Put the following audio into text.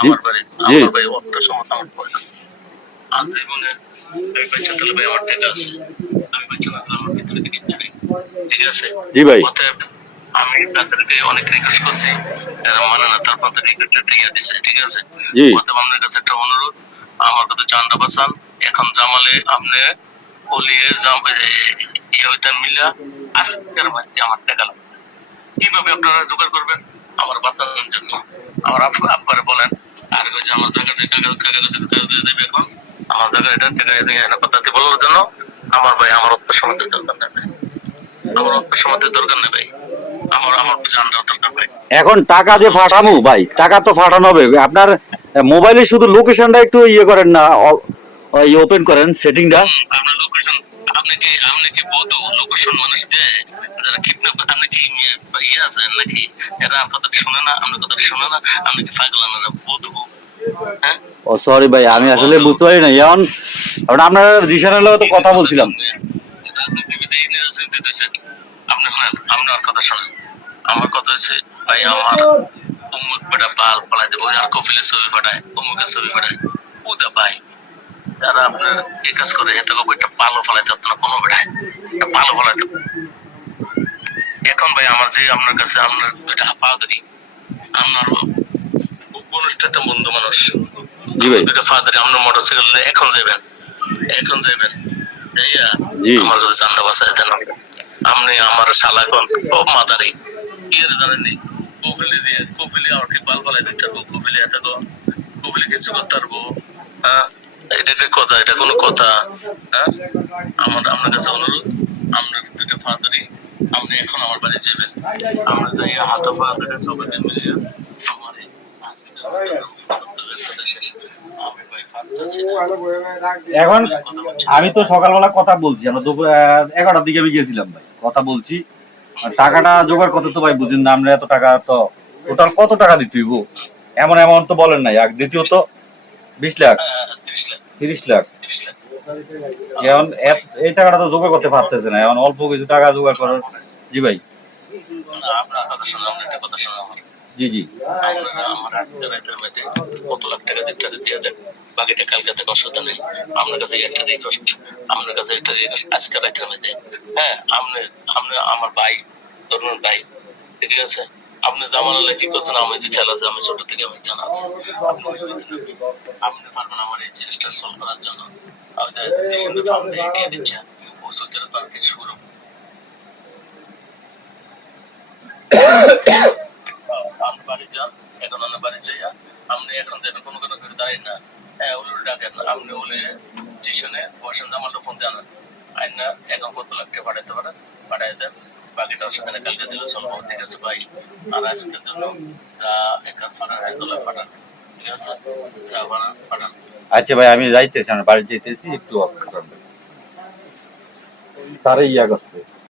আমার বাড়ি আমার ভাই অর্থ সমতা আমার প্রয়োজন। আর জীবনে আমি বাচ্চা তাহলে ভাই আমার টাকা আছে, আমি বাচ্চা না আমার ভিতরে থেকে কিচ্ছু নেই। ঠিক আছে জি ভাই। অতএব আমি তাদেরকে অনেক রিকোয়েস্ট করছি, এরা মানে না, তারপর রিকোয়েস্টটা ইয়ে দিছে। ঠিক আছে জি অতএব আপনার কাছে একটা অনুরোধ, আমার কথা চান্দা বাঁচান। এখন জামালে আপনি ওলিয়ে ইয়ে হইতেন মিলা আজকের মধ্যে আমার টাকা লাগবে। কিভাবে আপনারা জোগাড় করবেন আমার বাঁচানোর জন্য? আমার আব্বারে বলেন। আর ওই যে আমার জায়গাতে কাগজ দেবে এখন আমার জায়গা এটা টাকা পদ্ধতি বলার জন্য আমার ভাই আমার অর্থ সমাজের দরকার নেবে, আমার অর্থ সমাজের দরকার নেবে, আমার আমার জানটাও দরকার ভাই। এখন টাকা যে পাঠানো ভাই, টাকা তো পাঠানো হবে আপনার মোবাইলে, শুধু লোকেশনটা একটু ইয়ে করেন না, ওপেন করেন সেটিংটা। আপনার লোকেশন, আপনি কি বধু লোকেশন মানুষ দেয় যারা কিডন্যাপ? আপনি কি ইয়ে আছেন নাকি? এরা আপনার কথা শুনে না, আপনার কথা শুনে না, আপনি কি পাগল? আপনারা বধু? হ্যাঁ ও সরি ভাই, আমি আসলে বধু বুঝতে পারি না। এখন এখন আপনার জিশানের লগে তো কথা বলছিলাম। রাজনীতিবিদ এই নির্বাচন দিতেছেন। আপনি শুনেন, আপনার কথা শোনেন। আমার কথা হচ্ছে ভাই আমার অমুক বেটা বাল পালাই দেবো, আর কপিলের ছবি পাঠায়, অমুকের ছবি পাঠায়, ওটা ভাই যারা আপনার এই কাজ করে এত একটা পালো ফলাইতে হতো না কোনো বেড়ায়, একটা পালো ফলাইতে। এখন ভাই আমার যে আপনার কাছে আপনার দুইটা ফাদারি, আপনার খুব ঘনিষ্ঠ একটা বন্ধু মানুষ, জি ভাই। দুইটা ফাদারি আপনার মোটরসাইকেল এখন যাবেন, এখন যাবেন যাইয়া জি আমার কাছে চান্দা বাসায় দেন। আপনি আমার শালাগন ও মাদারি কি এর জানেননি? কফিলি দিয়ে কফিলি আর কি পাল ফলাই দিতে পারবো, কফিলি এত কফিলি কিছু করতে পারবো? হ্যাঁ এটা কি কথা? এটা কোনো কথা? হ্যাঁ আমার আপনার কাছে অনুরোধ, আপনার দুইটা ফাদারই আপনি এখন আমার বাড়ি যাবেন, আমরা যাই হাতে পা ধরে সবাইকে মিলিয়ে আমার এই আমি ভাই ফাঁদতেছি না। এখন আমি তো সকালবেলা কথা বলছি, আমরা দুপুর 11টার দিকে আমি গেছিলাম ভাই, কথা বলছি। আর টাকাটা জোগাড় করতে তো ভাই বুঝেন না, আমরা এত টাকা তো টোটাল কত টাকা দিতে হইব এমন অ্যামাউন্ট তো বলেন নাই। আর দ্বিতীয়ত 20 লাখ 30 লাখ 30 লাখ 30 লাখ এখন এই টাকাটা তো জোগাড় করতে পারতেছে না, এখন অল্প কিছু টাকা জোগাড় করার। জি ভাই। না আপনার কথা শোনা, আপনার একটা কথা শোনা আমার। জি জি আপনারা আমার রাইটের মধ্যে কত লাখ টাকা দিতে দিয়ে দেন, বাকিটা কালকে থেকে অসুবিধা নেই। আপনার কাছে একটা রিকোয়েস্ট, আপনার কাছে একটা রিকোয়েস্ট আজকে রাইটের মধ্যে। হ্যাঁ আপনি আপনি আমার ভাই, ধরুন ভাই, ঠিক আছে? আপনি জামানালে কি করছেন? আমি যে খেলা আছে আমি ছোট থেকে আমি জানা আছে। আপনি আপনি পারবেন আমার এই জিনিসটা সলভ করার জন্য? আমি দেখেন আপনি এগিয়ে দিচ্ছেন ওষুধের তো আর কিছু শুরু আপনি বাড়ি যান, এখন আপনি বাড়ি যাইয়া আপনি এখন যাবেন কোনো কোনো করে দাঁড়াই না। হ্যাঁ উল্টো ডাকেন, আপনি উলে স্টেশনে বসেন, জামালটা ফোন জানান আইন না এখন কত লাখ টাকা পাঠাইতে পারেন, পাঠাই দেন, বাকিটা সেখানে কালকে দিলে চলবো। ঠিক আছে ভাই? আর আজকের জন্য যা একার ফাটান একদলে ফাটান, ঠিক আছে? যা ফাটান ফাটান। আচ্ছা ভাই, আমি যাইতেছি, আমার বাড়ি যাইতেছি, একটু অপেক্ষা করবেন। তারে ইয়া করছে।